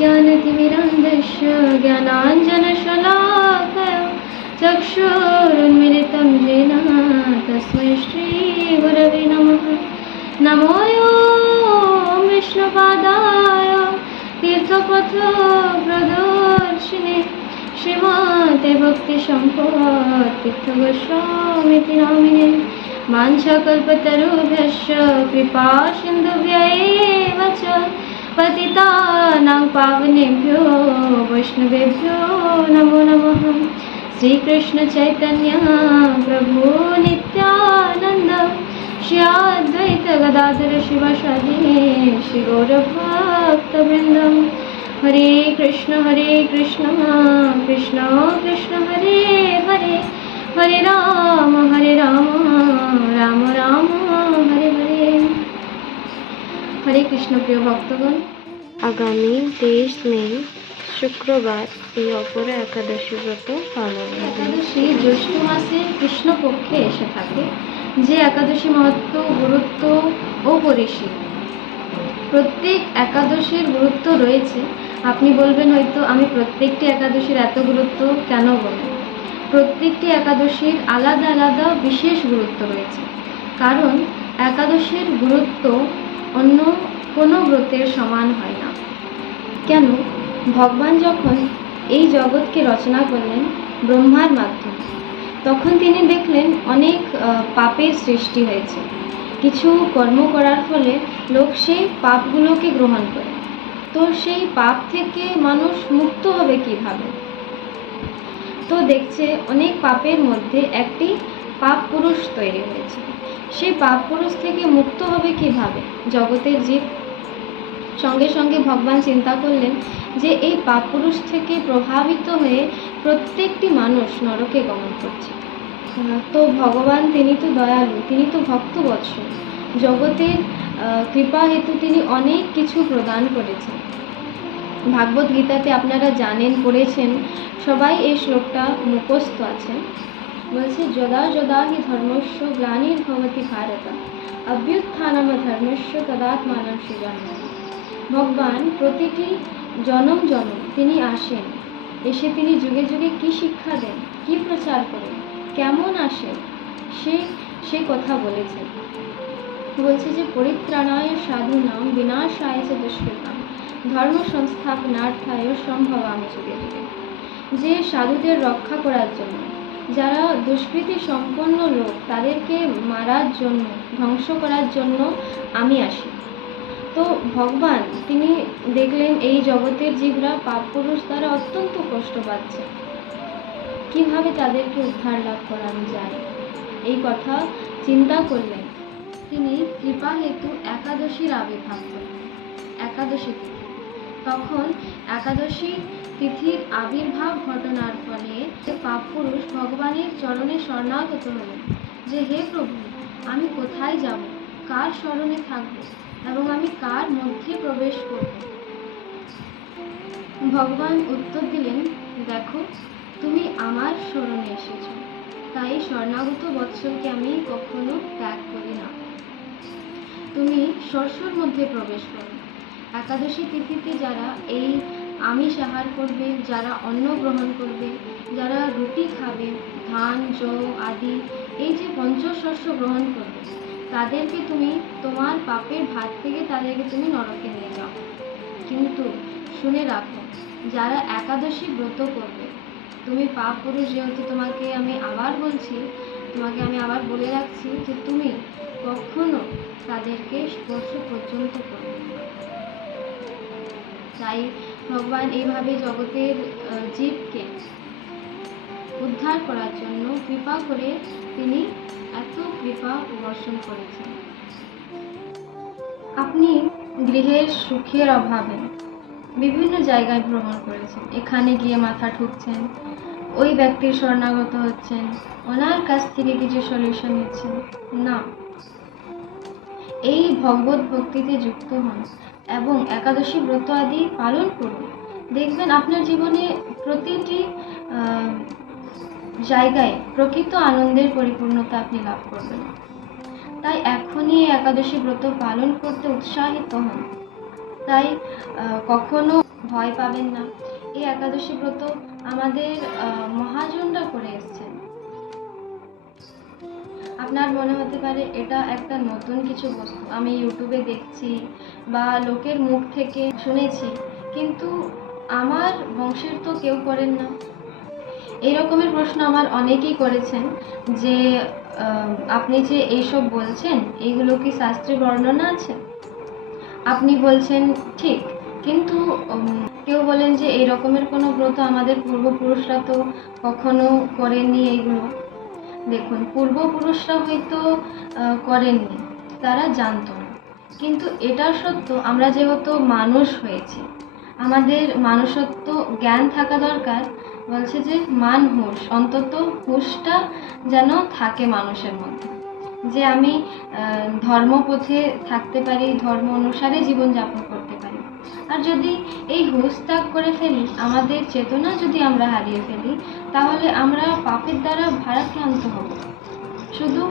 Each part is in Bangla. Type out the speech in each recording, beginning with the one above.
ज्ञानतिमिरान्धस्य ज्ञानाञ्जनशलाकया चक्षुरुन्मिलितं येन तस्मै श्रीगुरवे नमः। नमो विष्णुपादाय तीर्थपथप्रदर्शिने श्रीमते भक्तिसम्पत्तीर्थगोस्वामिति नामिने। वाञ्छाकल्पतरुभ्यश्च कृपासिन्धुभ्यैव च पतितानां पावनेभ्यो वैष्णवेभ्यो नमो नमः। श्रीकृष्ण चैतन्य प्रभु नित्यानंद श्री अद्वैत गदाधर शिवासादि श्री गौरभक्तवृंद। हरे कृष्ण कृष्ण कृष्ण हरे हरे, हरे राम राम राम हरे हरे। हरे कृष्ण प्रिय भक्तगण, আগামী 23 মে শুক্রবার এই অপর একাদশী ব্রত পালন হবে। একাদশী জ্যৈষ্ঠ মাসে কৃষ্ণ পক্ষে এসে থাকে, যে একাদশী মহত্ব, গুরুত্ব অপরিসীম। প্রত্যেক একাদশীর গুরুত্ব রয়েছে। আপনি বলবেন হয়তো, আমি প্রত্যেকটি একাদশীর এত গুরুত্ব কেন বলবো? প্রত্যেকটি একাদশীর আলাদা আলাদা বিশেষ গুরুত্ব রয়েছে, কারণ একাদশীর গুরুত্ব অন্য কোনো ব্রতের সমান হয় না। কেন? ভগবান যখন এই জগৎকে রচনা করলেন ব্রহ্মার মাধ্যমে, তখন তিনি দেখলেন অনেক পাপের সৃষ্টি হয়েছে। কিছু কর্ম করার ফলে লোক সেই পাপগুলোকে গ্রহণ করে। তো সেই পাপ থেকে মানুষ মুক্ত হবে কিভাবে? তো দেখছে অনেক পাপের মধ্যে একটি পাপ পুরুষ তৈরি হয়েছে। সেই পাপ পুরুষ থেকে মুক্ত হবে কিভাবে জগতের জীব? সঙ্গে সঙ্গে ভগবান চিন্তা করলেন যে এই পাপ পুরুষ থেকে প্রভাবিত হয়ে প্রত্যেকটি মানুষ নরকে গমন করছে। তো ভগবান তিনি তো দয়ালু, তিনি তো ভক্তবৎসল, জগতের কৃপা হেতু তিনি অনেক কিছু প্রদান করেছেন। ভাগবত গীতাতে আপনারা জানেন, পড়েছেন সবাই, এই শ্লোকটা মুখস্থ আছে। বলছে, যদা যদা হি ধর্মস্য গ্লানির্ভবতি ভারত অভ্যুত্থানম ধর্মস্য তদাত্মানং সৃজাম্যহম। ভগবান প্রতিটি জনম জনম তিনি আসেন, এসে তিনি যুগে যুগে কি শিক্ষা দেন, কি প্রচার করেন, কেমন আসেন, সে কথা বলেছেন। বলছে যে পরিত্রাণায় সাধুনাম বিনাশায় চ দুষ্কৃতাম ধর্ম সংস্থাপনার্থায় সম্ভবামি যুগে যুগে। যে সাধুদের রক্ষা করার জন্য, যারা দুষ্কৃতি সম্পন্ন লোক তাদেরকে মারার জন্য, ধ্বংস করার জন্য আমি আসি। তো ভগবান তিনি দেখলেন এই জগতের জীবরা পাপ পুরুষ দ্বারা অত্যন্ত কষ্ট পাচ্ছে, কিভাবে তাদেরকে উদ্ধার লাভ করানো যায়, এই কথা চিন্তা করলেন। তিনি কৃপা হেতু একাদশীর আবির্ভাব করলেন, একাদশী তিথি। তখন একাদশী তিথির আবির্ভাব ঘটনার ফলে পাপ পুরুষ ভগবানের চরণে শরণাগত হলেন যে, হে প্রভু, আমি কোথায় যাব, কার শরণে থাকব এবং আমি কার মধ্যে প্রবেশ করব? ভগবান উত্তর দিলেন, দেখো, তুমি আমার শরণে এসেছ, তাই শরণাগত বৎসলকে আমি কখনো ত্যাগ করি না। তুমি শস্যর মধ্যে প্রবেশ করো। একাদশী তিথিতে যারা এই আমিষ আহার করবে, যারা অন্ন গ্রহণ করবে, যারা রুটি খাবে, ধান জৌ আদি এই যে পঞ্চশস্য গ্রহণ করবে, তাদেরকে তুমি তোমার পাপের ভাত থেকে তাদেরকে তুমি নরকে নিয়ে যাও। কিন্তু শুনে রাখো, যারা একাদশী ব্রত করবে, তুমি পাপ পুরুষ যেহেতু, তোমাকে আমি আবার বলছি, তোমাকে আমি আবার বলে রাখছি যে তুমি কখনো তাদেরকে স্পর্শ পর্যন্ত করবে না। তাই ভগবান এইভাবে জগতের জীবকে উদ্ধার করার জন্য কৃপা করে তিনি এত কৃপা বর্ষণ করেছেন। আপনি গৃহের সুখের অভাবে বিভিন্ন জায়গায় ভ্রমণ করেছেন, এখানে গিয়ে মাথা ঠুকছেন, ওই ব্যক্তির শরণাগত হচ্ছেন, ওনার কাছ থেকে কিছু সলিউশন নিচ্ছেন না। এই ভগবত ভক্তিতে যুক্ত হন এবং একাদশী ব্রত আদি পালন করুন। দেখবেন আপনার জীবনে প্রতিটি জায়গায় প্রকৃত আনন্দের পরিপূর্ণতা আপনি লাভ করবেন। তাই এখনই একাদশী ব্রত পালন করতে উৎসাহিত হন। তাই কখনো ভয় পাবেন না। এই একাদশী ব্রত আমাদের মহাজনরা করে এসছেন। আপনার মনে হতে পারে এটা একটা নতুন কিছু বস্তু, আমি ইউটিউবে দেখছি বা লোকের মুখ থেকে শুনেছি, কিন্তু আমার বংশের তো কেউ করেন না। এই রকমের প্রশ্ন আমার অনেকেই করেছেন যে আপনি যে এইসব বলছেন, এইগুলো কি শাস্ত্রে বর্ণনা আছে? আপনি বলছেন ঠিক, কিন্তু কেউ বলেন যে এই রকমের কোনো ব্রত আমাদের পূর্বপুরুষরা তো কখনো করেননি এইগুলো। দেখুন, পূর্বপুরুষরা হয়তো করেননি, তারা জানতো না, কিন্তু এটা সত্য আমরা যেহেতু মানুষ হয়েছি, আমাদের মানুষত্ব জ্ঞান থাকা দরকার। বলছে যে মান হুঁশ, অন্তত হুঁশটা যেন থাকে মানুষের মধ্যে, যে আমি ধর্মপথে থাকতে পারি, ধর্ম অনুসারে জীবনযাপন করতে পারি। আর যদি এই হুঁশ ত্যাগ করে ফেলি, আমাদের চেতনা যদি আমরা হারিয়ে ফেলি, তাহলে আমরা পাপের দ্বারা ভারাক্রান্ত হব। শুধু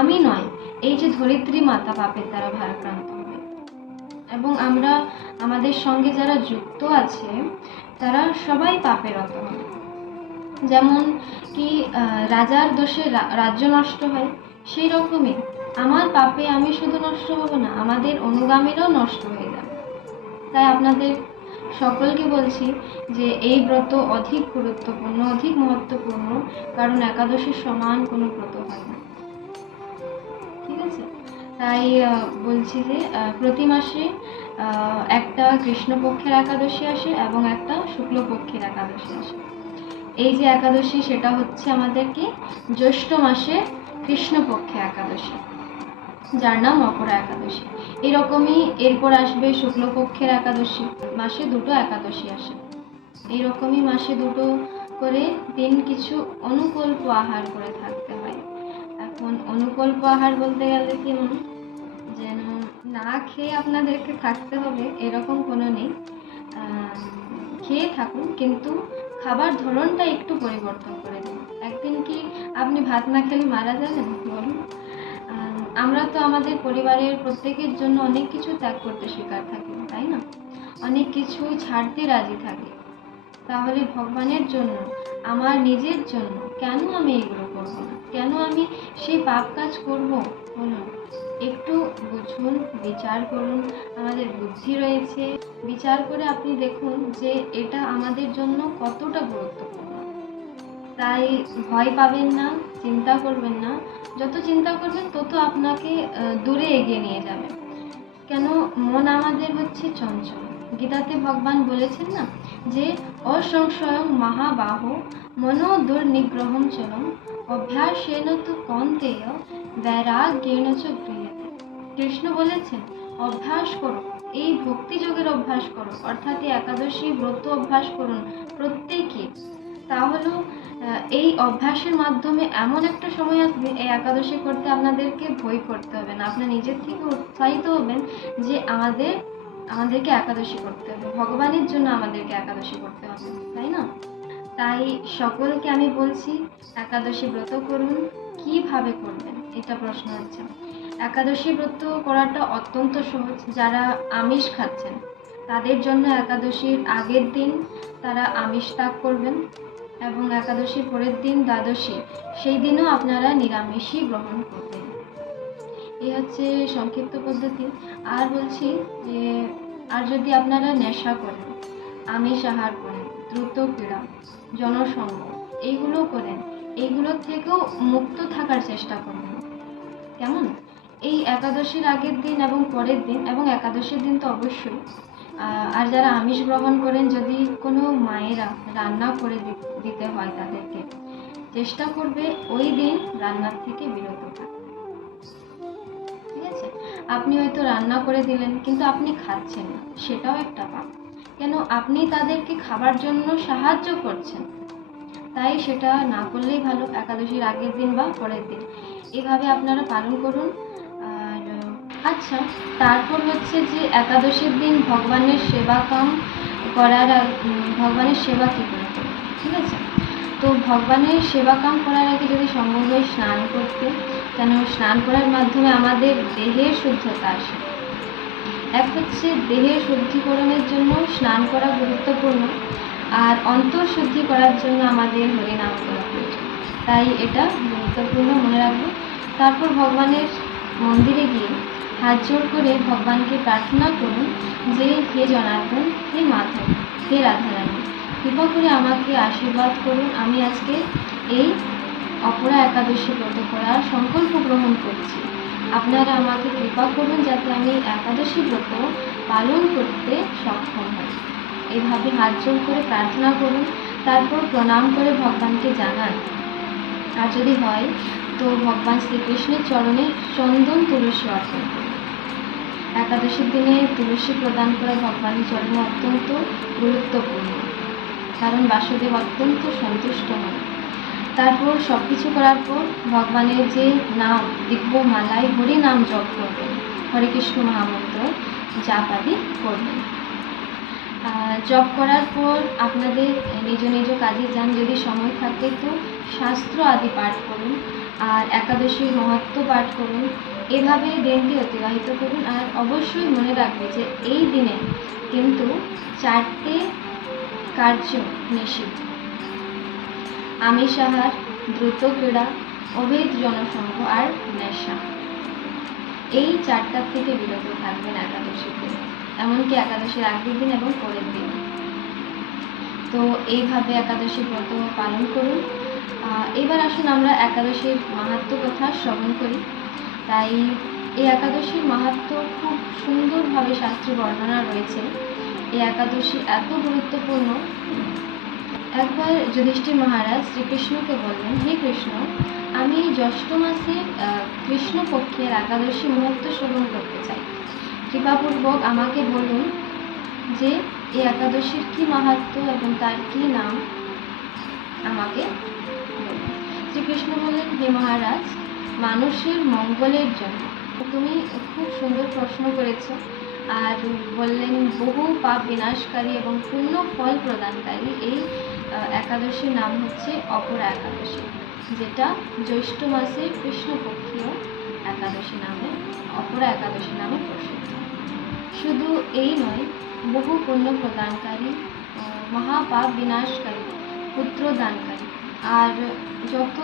আমি নয়, এই যে ধরিত্রী মাতা পাপের দ্বারা ভারাক্রান্ত হবে, এবং আমরা আমাদের সঙ্গে যারা যুক্ত আছে তারা সবাই পাপেরত হবে। যেমন কি রাজার দোষে রাজ্য নষ্ট হয়, সেই রকমই আমার পাপে আমি শুধু নষ্ট হব না, আমাদের অনুগামীরাও নষ্ট হয়ে যাবে। তাই আপনাদের সকলকে বলছি যে এই ব্রত অধিক গুরুত্বপূর্ণ, অধিক মহত্বপূর্ণ, কারণ একাদশীর সমান কোনো ব্রত হয় না। ঠিক আছে? তাই বলছি যে প্রতি মাসে একটা কৃষ্ণপক্ষের একাদশী আসে এবং একটা শুক্লপক্ষের একাদশী আসে। এই যে একাদশী, সেটা হচ্ছে আমাদের কি জ্যৈষ্ঠ মাসে কৃষ্ণপক্ষে একাদশী, যার নাম অপরা একাদশী। এরকমই এরপর আসবে শুক্লপক্ষের একাদশী, মাসে দুটো একাদশী আসে। এইরকমই মাসে দুটো করে দিন কিছু অনুকল্প আহার করে থাকতে হয়। এখন অনুকল্প আহার বলতে গেলে কি, যেন না খেয়ে আপনাদেরকে থাকতে হবে এরকম কোনো নেই। খেয়ে থাকুন, কিন্তু খাবার ধরনটা একটু পরিবর্তন করে দিন। একদিন কি আপনি ভাত না খেলে মারা যাবেন বলুন? আমরা তো আমাদের পরিবারের প্রত্যেকের জন্য অনেক কিছু ত্যাগ করতে স্বীকার থাকি, তাই না? অনেক কিছু ছাড়তে রাজি থাকি। তাহলে ভগবানের জন্য, আমার নিজের জন্য কেন আমি এগুলো করব না? কেন আমি সেই পাপ কাজ করব? বলুন, একটু বুঝুন, বিচার করুন। আমাদের বুদ্ধি রয়েছে, বিচার করে আপনি দেখুন যে এটা আমাদের জন্য কতটা গুরুত্বপূর্ণ। তাই ভয় পাবেন না, চিন্তা করবেন না। যত চিন্তা করবেন তত আপনাকে দূরে এগিয়ে নিয়ে যাবে। কেন, মন আমাদের হচ্ছে চঞ্চল। গীতাতে ভগবান বলেছেন না যে অসংশয়ং মহাবাহ মনো দুর্নিগ্রহম চলম অভ্যাসেন তু কৌন্তেয় বৈরাগ্যেন চ গৃহ্যতে। কৃষ্ণ বলেছেন অভ্যাস করো, এই ভক্তিযোগের অভ্যাস করো, অর্থাৎ এই একাদশী ব্রত অভ্যাস করুন প্রত্যেকে। তাহলে এই অভ্যাসের মাধ্যমে এমন একটা সময় আসবে, এই একাদশী করতে আপনাদেরকে ভয় করতে হবে না। আপনার নিজের থেকে উৎসাহিত হবেন যে আমাদেরকে একাদশী করতে হবে, ভগবানের জন্য আমাদেরকে একাদশী করতে হবে, তাই না? তাই সকলকে আমি বলছি, একাদশী ব্রত করুন। কিভাবে করবেন এটা প্রশ্ন হচ্ছে। একাদশী ব্রত করাটা অত্যন্ত সহজ। যারা আমিষ খাচ্ছেন তাদের জন্য একাদশীর আগের দিন তারা আমিষ ত্যাগ করবেন, এবং একাদশীর পরের দিন দ্বাদশী, সেই দিনও আপনারা নিরামিষই গ্রহণ করবেন। এই হচ্ছে সংক্ষিপ্ত পদ্ধতি। আর বলছি যে আর যদি আপনারা নেশা করেন, আমিষ আহার করেন, দ্রুত ক্রীড়া, জনসঙ্গ এইগুলো করেন, এইগুলোর থেকেও মুক্ত থাকার চেষ্টা করবেন। কেমন? এই একাদশীর আগের দিন এবং পরের দিন, এবং একাদশীর দিন তো অবশ্যই। আর যারা আমিষ গ্রহণ করেন, যদি কোনো মায়েরা রান্না করে দিতে হয় তাদেরকে, চেষ্টা করবে ওই দিন রান্নার থেকে বিরত থাকতে। ঠিক আছে? আপনি হয়তো রান্না করে দিলেন কিন্তু আপনি খাচ্ছেন না, সেটাও একটা পাপ। কেন, আপনি তাদেরকে খাবার জন্য সাহায্য করছেন। তাই সেটা না করলেই ভালো, একাদশীর আগের দিন বা পরের দিন। এভাবে আপনারা পালন করুন। আর আচ্ছা, তারপর হচ্ছে যে একাদশীর দিন ভগবানের সেবা কাম করার ভগবানের সেবা কী করে করবেন? ঠিক আছে? তো ভগবানের সেবা কাম করার আগে যদি সম্ভব হয় স্নান করতে, কেন স্নান করার মাধ্যমে আমাদের দেহের শুদ্ধতা আসে। এক হচ্ছে দেহের শুদ্ধিকরণের জন্য স্নান করা গুরুত্বপূর্ণ, আর অন্তর শুদ্ধি করার জন্য আমাদের হরিনাম করা প্রয়োজন। তাই এটা গুরুত্বপূর্ণ, মনে রাখবো। তারপর ভগবানের মন্দিরে গিয়ে হাত জোড় করে ভগবানকে প্রার্থনা করুন যে হে জনার্দন, হে মাধব, হে রাধারানী, কৃপা করে আমাকে আশীর্বাদ করুন। আমি আজকে এই অপরা একাদশী ব্রত করার সংকল্প গ্রহণ করছি। আপনারা আমাকে কৃপা করুন যাতে আমি একাদশী ব্রত পালন করতে সক্ষম হই। এইভাবে হাত জোড় করে প্রার্থনা করুন, তারপর প্রণাম করে ভগবানকে জানান। আর যদি হয় তো ভগবান শ্রীকৃষ্ণের চরণে চন্দন তুলসী অর্পণ করুন। একাদশীর দিনে তুলসী প্রদান করা ভগবানের চরণে অত্যন্ত গুরুত্বপূর্ণ, কারণ বাসুদেব অত্যন্ত সন্তুষ্ট হন। তারপর সব কিছু করার পর ভগবানের যে নাম দিব্য মালায় হরি নাম জপ করবেন, হরে কৃষ্ণ মহামন্ত্র জাপ আদি করবেন। জপ করার পর আপনাদের নিজ নিজ কাজে যান। যদি সময় থাকে তো শাস্ত্র আদি পাঠ করুন, আর একাদশীর মহত্ব পাঠ করুন। এভাবে দিনটি অতিবাহিত করুন। আর অবশ্যই মনে রাখবে যে এই দিনে কিন্তু 4টে কার্য নিষিদ্ধ: আমিষ আহার, দ্রুত ক্রীড়া, অবৈধ জনসংঘ আর নেশা। এই 4টার থেকে বিরত থাকবেন একাদশীর দিন, এমনকি একাদশীর আগের দিন এবং পরের দিন। তো এইভাবে একাদশী ব্রত পালন করুন। এবার আসুন আমরা একাদশীর মাহাত্ম্য কথা শ্রবণ করি। তাই এই একাদশীর মাহাত্ম্য খুব সুন্দরভাবে শাস্ত্রে বর্ণনা রয়েছে। এই একাদশী এত গুরুত্বপূর্ণ। একবার যুধিষ্ঠির মহারাজ শ্রীকৃষ্ণকে বললেন, হে কৃষ্ণ, আমি জ্যৈষ্ঠ মাসে কৃষ্ণপক্ষের একাদশী মুহূর্ত শ্রবণ করতে চাই। কৃপাপূর্বক আমাকে বলুন যে এই একাদশীর কি মাহাত্ম্য এবং তার কি নাম, আমাকে বলুন। শ্রীকৃষ্ণ বললেন, হে মহারাজ, মানুষের মঙ্গলের জন্য। তুমি খুব সুন্দর প্রশ্ন করেছো। আর বললেন, বহু পাপ বিনাশকারী এবং পূর্ণ ফল প্রদানকারী এই একাদশীর নাম হচ্ছে অপরা একাদশী, যেটা জ্যৈষ্ঠ মাসের কৃষ্ণপক্ষীয় একাদশী নামে, অপরা একাদশী নামে প্রসিদ্ধ। শুধু এই নয়, বহু পুণ্য প্রদানকারী, মহাপাপ বিনাশকারী, পুত্র দানকারী, আর যত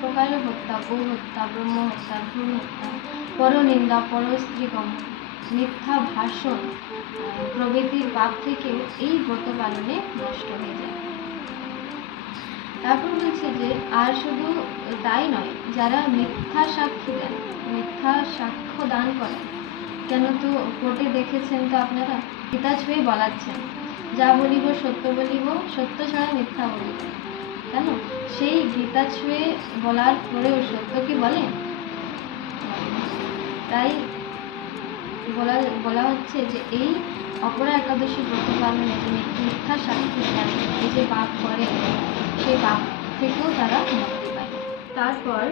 প্রকারের হত্যা, গো হত্যা, ব্রহ্ম হত্যা, ভ্রূণ হত্যা, পরনিন্দা, পরস্ত্রীগম, মিথ্যা ভাষণ প্রভৃতির পাপ থেকেও এই ব্রত পালনে নষ্ট হয়ে যায়। তারপর বলছে যে আর শুধু তাই নয়, যারা মিথ্যা সাক্ষী দেন, মিথ্যা সাক্ষ্য দান করেন, কেন তো কোর্টে দেখেছেন তো আপনারা, গীতা ছুঁয়ে বলাচ্ছেন, যা বলিব সত্য বলিব, সত্য ছাড়া মিথ্যা বলিব। কেন সেই গীতা ছুঁয়ে বলার পরেও সত্য কি বলে? তাই বলা হচ্ছে যে এই অপরা একাদশী ব্রত পালনে যিনি মিথ্যা সাক্ষী দেন, এই যে পাপ করে, সেই পাপ থেকেও তারা মুক্তি পায়। তারপর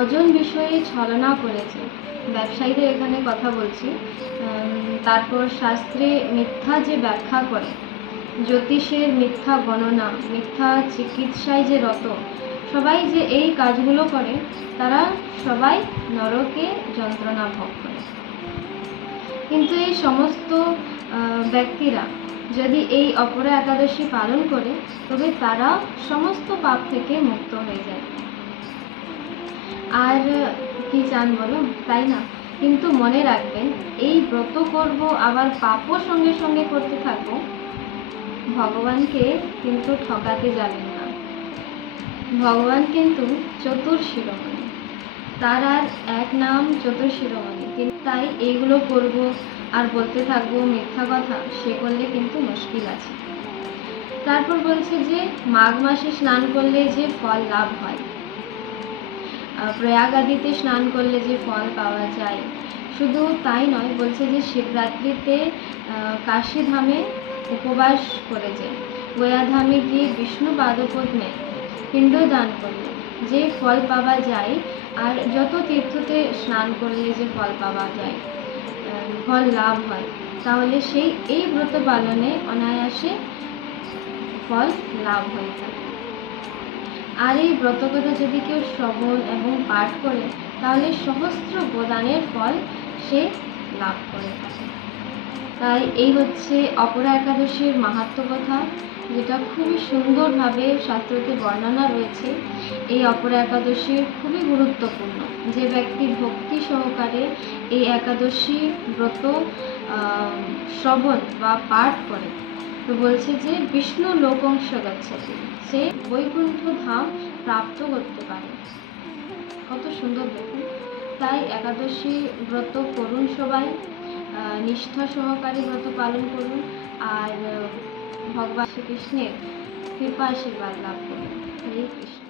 অজন বিষয়ে ছলনা করেছে, ব্যবসায়ীদের এখানে কথা বলছি। তারপর শাস্ত্রে মিথ্যা যে ব্যাখ্যা করে, জ্যোতিষের মিথ্যা গণনা, মিথ্যা চিকিৎসায় যে রত, সবাই যে এই কাজগুলো করে, তারা সবাই নরকে যন্ত্রণা ভোগ করে। কিন্তু এই সমস্ত ব্যক্তিরা যদি এই অপরা একাদশী পালন করে, তবে তারা সমস্ত পাপ থেকে মুক্ত হয়ে যায়। আর কি চান বলো, তাই না? কিন্তু মনে রাখবেন, এই ব্রত করব আবার পাপও সঙ্গে সঙ্গে করতে থাকবো, ভগবানকে কিন্তু ঠকাতে যাবেন না। ভগবান কিন্তু চতুর্শিরোমণি, তার আর এক নাম চতুর্শিরোমণি। তাই এইগুলো করব আর বলতে থাকবো মিথ্যা কথা, সে করলে কিন্তু মুশকিল আছে। তারপর বলছে যে মাঘ মাসে স্নান করলে যে ফল লাভ হয়, প্রয়াগ আদিতে স্নান করলে যে ফল পাওয়া যায়, শুধু তাই নয়, বলছে যে শিবরাত্রিতে কাশীধামে উপবাস করে যে গয়াধামে গিয়ে বিষ্ণু পাদপদ্মে পিণ্ডদান করলে যে ফল পাওয়া যায়, আর যত তীর্থতে স্নান করলে যে ফল পাওয়া যায়, ফল লাভ হয়, তাহলে সেই এই ব্রত পালনে অনায়াসে ফল লাভ হয়ে থাকে। আর এই ব্রতকথা যদি কেউ শ্রবণ এবং পাঠ করে, তাহলে সহস্র প্রদানের ফল সে লাভ করে থাকে। তাই এই হচ্ছে অপরা একাদশীর মাহাত্ম্য কথা, যেটা খুবই সুন্দরভাবে শাস্ত্রতে বর্ণনা রয়েছে। এই অপরা একাদশী খুবই গুরুত্বপূর্ণ। যে ব্যক্তি ভক্তি সহকারে এই একাদশী ব্রত শ্রবণ বা পাঠ করে, তো বলছে যে বিষ্ণু লোকংশ গচ্ছতি, সে বৈকুণ্ঠ ধাম প্রাপ্ত করতে পারে। কত সুন্দর দেখুন। তাই একাদশী ব্রত করুন সবাই, নিষ্ঠা সহকারে ব্রত পালন করুন, আর ভগবান শ্রীকৃষ্ণের কৃপা আশীর্বাদ লাভ করুন। হরে কৃষ্ণ।